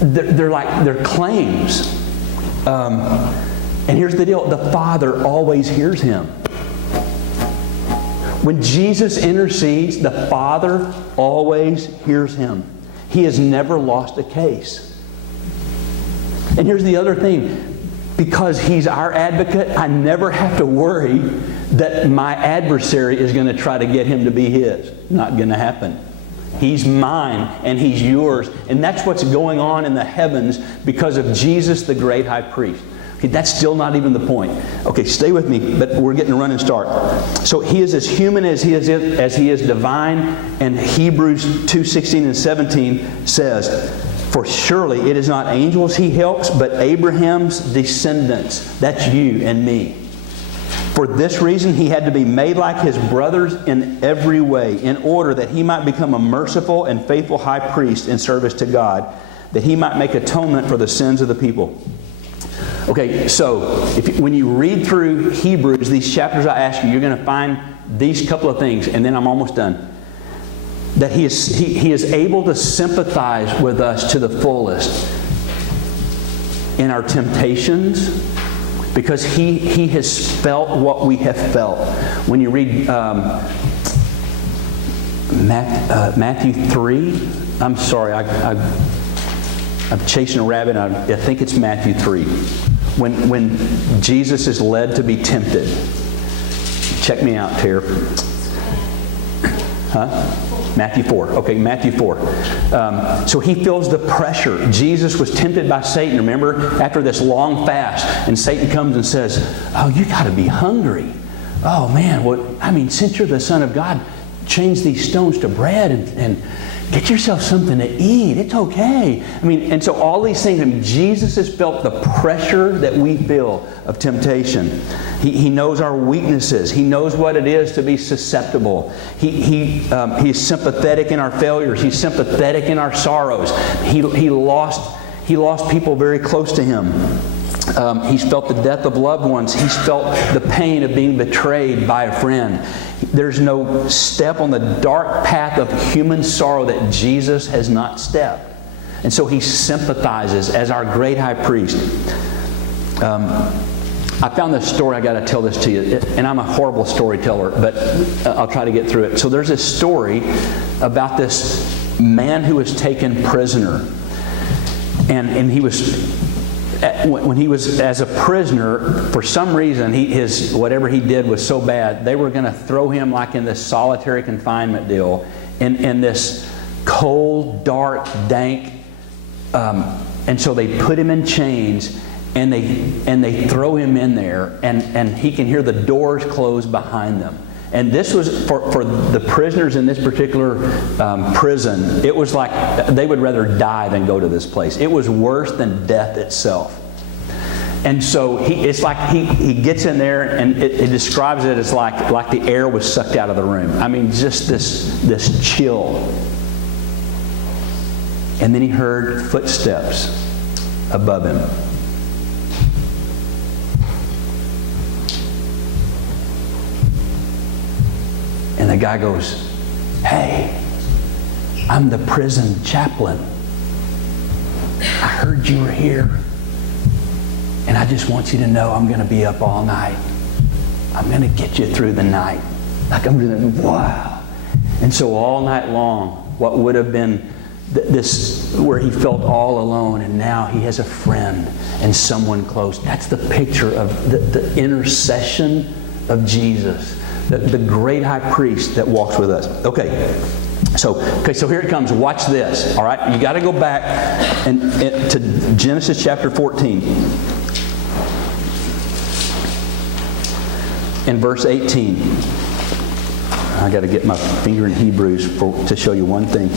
they're claims. And here's the deal. The Father always hears him. When Jesus intercedes, the Father always hears him. He has never lost a case. And here's the other thing. Because he's our advocate, I never have to worry that my adversary is going to try to get him to be his. Not going to happen. He's mine and he's yours. And that's what's going on in the heavens because of Jesus, the great high priest. Okay, that's still not even the point. Okay, stay with me, but we're getting a running start. So he is as human as he is divine, and Hebrews 2:16 and 17 says, "For surely it is not angels he helps, but Abraham's descendants." That's you and me. "For this reason he had to be made like his brothers in every way, in order that he might become a merciful and faithful high priest in service to God, that he might make atonement for the sins of the people." Okay, so when you read through Hebrews, these chapters I asked you, you're going to find these couple of things, and then I'm almost done. That he is able to sympathize with us to the fullest in our temptations, because he has felt what we have felt. When you read Matthew 3, I'm sorry, I'm chasing a rabbit. I think it's Matthew 3. When Jesus is led to be tempted. Check me out, Tara. Huh? Matthew 4. Okay, Matthew 4. So he feels the pressure. Jesus was tempted by Satan, remember? After this long fast. And Satan comes and says, "Oh, you got to be hungry. Oh, man. Well, I mean, since you're the Son of God, change these stones to bread and get yourself something to eat. It's okay." I mean, and so all these things, Jesus has felt the pressure that we feel of temptation. He knows our weaknesses. He knows what it is to be susceptible. He's sympathetic in our failures. He's sympathetic in our sorrows. He lost people very close to him. He's felt the death of loved ones. He's felt the pain of being betrayed by a friend. There's no step on the dark path of human sorrow that Jesus has not stepped. And so he sympathizes as our great high priest. I found this story. I got to tell this to you. And I'm a horrible storyteller, but I'll try to get through it. So there's this story about this man who was taken prisoner. And he was... when he was as a prisoner, for some reason, whatever he did was so bad, they were going to throw him like in this solitary confinement deal in this cold, dark, dank, and so they put him in chains, and they throw him in there, and he can hear the doors close behind them. And this was, for the prisoners in this particular prison, it was like they would rather die than go to this place. It was worse than death itself. And so it's like he gets in there, and it describes it as like the air was sucked out of the room. I mean, just this chill. And then he heard footsteps above him. And the guy goes, "Hey, I'm the prison chaplain. I heard you were here. And I just want you to know I'm going to be up all night. I'm going to get you through the night." Like I'm going to, wow. And so all night long, what would have been this, where he felt all alone, and now he has a friend and someone close. That's the picture of the intercession of Jesus. The great high priest that walks with us. Okay, so here it comes. Watch this. All right, you got to go back to Genesis chapter 14, in verse 18. I got to get my finger in Hebrews to show you one thing.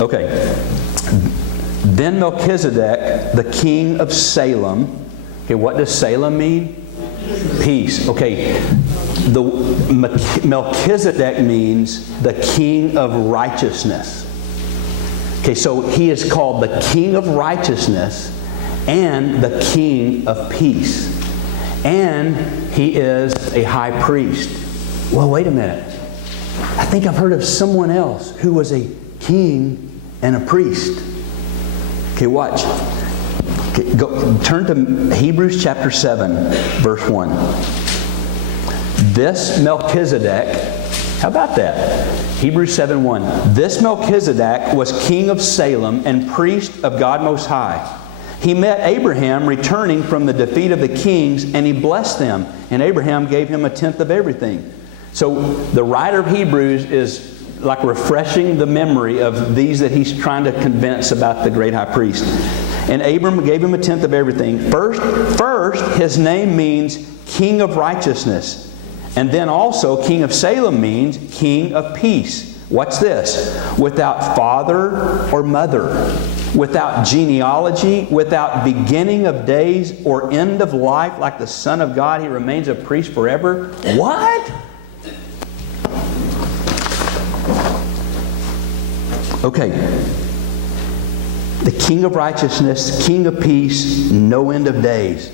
Okay. Then Melchizedek, the king of Salem. Okay, what does Salem mean? Peace. Okay, Melchizedek means the king of righteousness. Okay, so he is called the king of righteousness and the king of peace. And he is a high priest. Well, wait a minute. I think I've heard of someone else who was a king and a priest. Okay, watch. Okay, turn to Hebrews chapter 7, verse 1. This Melchizedek, how about that? Hebrews 7:1. This Melchizedek was king of Salem and priest of God Most High. He met Abraham returning from the defeat of the kings, and he blessed them. And Abraham gave him a tenth of everything. So the writer of Hebrews is like refreshing the memory of these that he's trying to convince about the great high priest. And Abram gave him a tenth of everything. First, his name means king of righteousness. And then also, king of Salem means king of peace. What's this? Without father or mother, without genealogy, without beginning of days or end of life, like the Son of God, he remains a priest forever. What? Okay. The king of righteousness, king of peace, no end of days.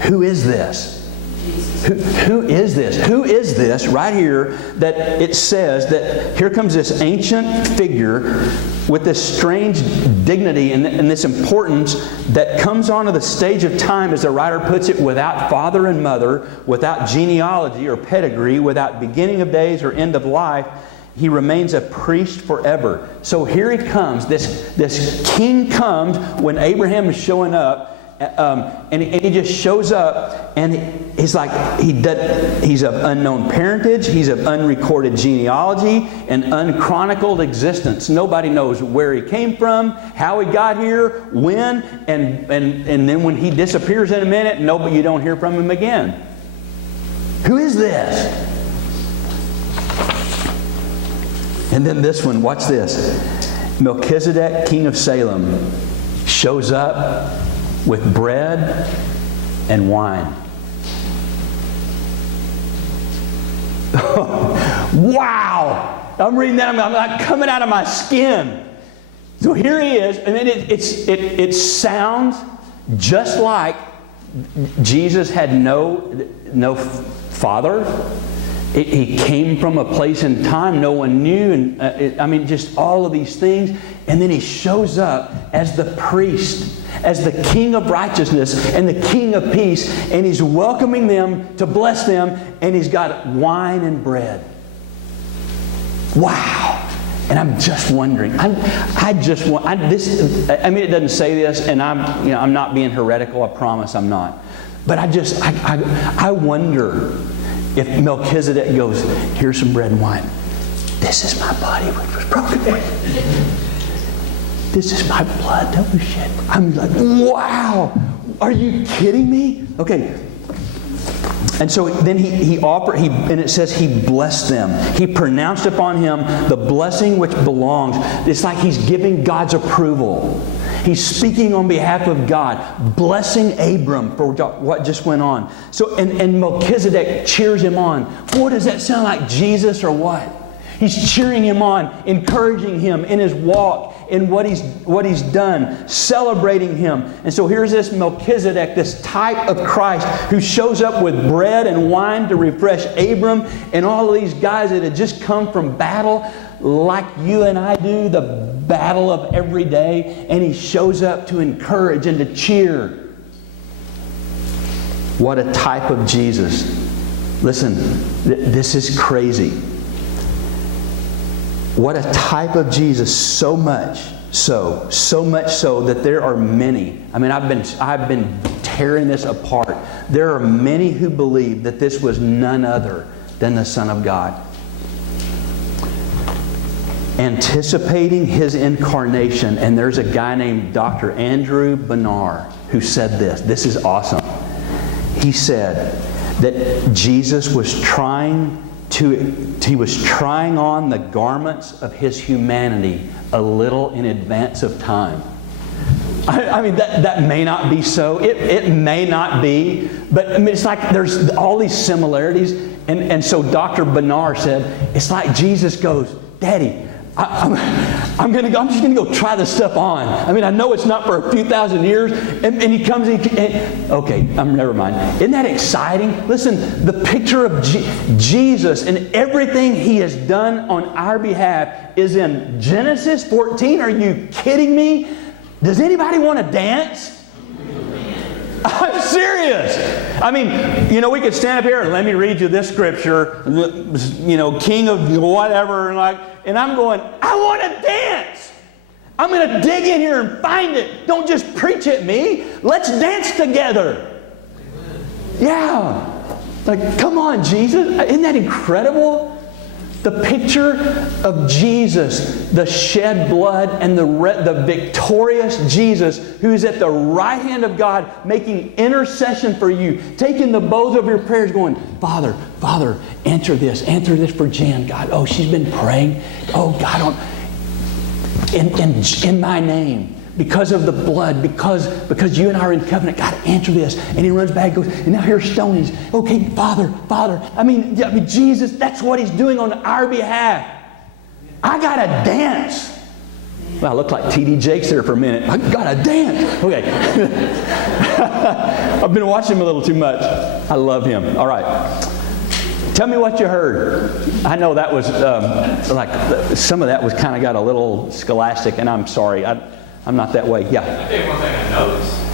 Who is this? Who is this? Who is this right here that it says that here comes this ancient figure with this strange dignity and this importance that comes onto the stage of time, as the writer puts it, without father and mother, without genealogy or pedigree, without beginning of days or end of life. He remains a priest forever. So here he comes. This king comes when Abraham is showing up. And he just shows up, and he's like, he's of unknown parentage, he's of unrecorded genealogy, and unchronicled existence. Nobody knows where he came from, how he got here, when, and then when he disappears in a minute, you don't hear from him again. Who is this? And then this one, watch this. Melchizedek, king of Salem, shows up with bread and wine. Wow! I'm reading that, I'm like coming out of my skin. So here he is, and then it sounds just like Jesus had no father. He came from a place in time no one knew, and just all of these things. And then he shows up as the priest, as the king of righteousness and the king of peace, and he's welcoming them to bless them, and he's got wine and bread. Wow! And I'm just wondering. It doesn't say this, and I'm not being heretical. I promise I'm not. But I wonder if Melchizedek goes, here's some bread and wine. This is my body which was broken for you. This is my blood that was shed. I'm like, wow, are you kidding me? Okay. And so then and it says he blessed them. He pronounced upon him the blessing which belongs. It's like he's giving God's approval. He's speaking on behalf of God, blessing Abram for what just went on. So, and Melchizedek cheers him on. What does that sound like, Jesus or what? He's cheering him on, encouraging him in his walk, in what he's done, celebrating him. And so here's this Melchizedek, this type of Christ, who shows up with bread and wine to refresh Abram and all of these guys that had just come from battle, like you and I do, the battle of every day, and he shows up to encourage and to cheer. What a type of Jesus. Listen, this is crazy. What a type of Jesus, so much so that there are many. I've been tearing this apart. There are many who believe that this was none other than the Son of God. Anticipating His incarnation, and there's a guy named Dr. Andrew Bonar who said this. This is awesome. He said that Jesus was trying on the garments of His humanity a little in advance of time. That may not be so. It may not be. But it's like there's all these similarities. And so Dr. Bonar said, it's like Jesus goes, Daddy, I'm just going to go try this stuff on. I mean, I know it's not for a few thousand years. And he comes okay, never mind. Isn't that exciting? Listen, the picture of Jesus and everything He has done on our behalf is in Genesis 14. Are you kidding me? Does anybody want to dance? I'm serious. I mean, we could stand up here and let me read you this scripture, king of whatever, and I'm going, I want to dance. I'm going to dig in here and find it. Don't just preach at me. Let's dance together. Yeah. Like, come on, Jesus. Isn't that incredible? The picture of Jesus, the shed blood, and the victorious Jesus who's at the right hand of God making intercession for you, taking the bows of your prayers going, Father, answer this for Jan. God, oh, she's been praying. Oh, God, in my name. Because of the blood, because you and I are in covenant, God, answer this. And he runs back and goes, and now here's Stoney's. Okay, Father. I mean, Jesus, that's what He's doing on our behalf. I got to dance. Well, I looked like T.D. Jakes there for a minute. I got to dance. Okay. I've been watching him a little too much. I love him. All right. Tell me what you heard. I know that was some of that was kind of got a little scholastic, and I'm sorry. I'm not that way. Yeah. I think one thing I noticed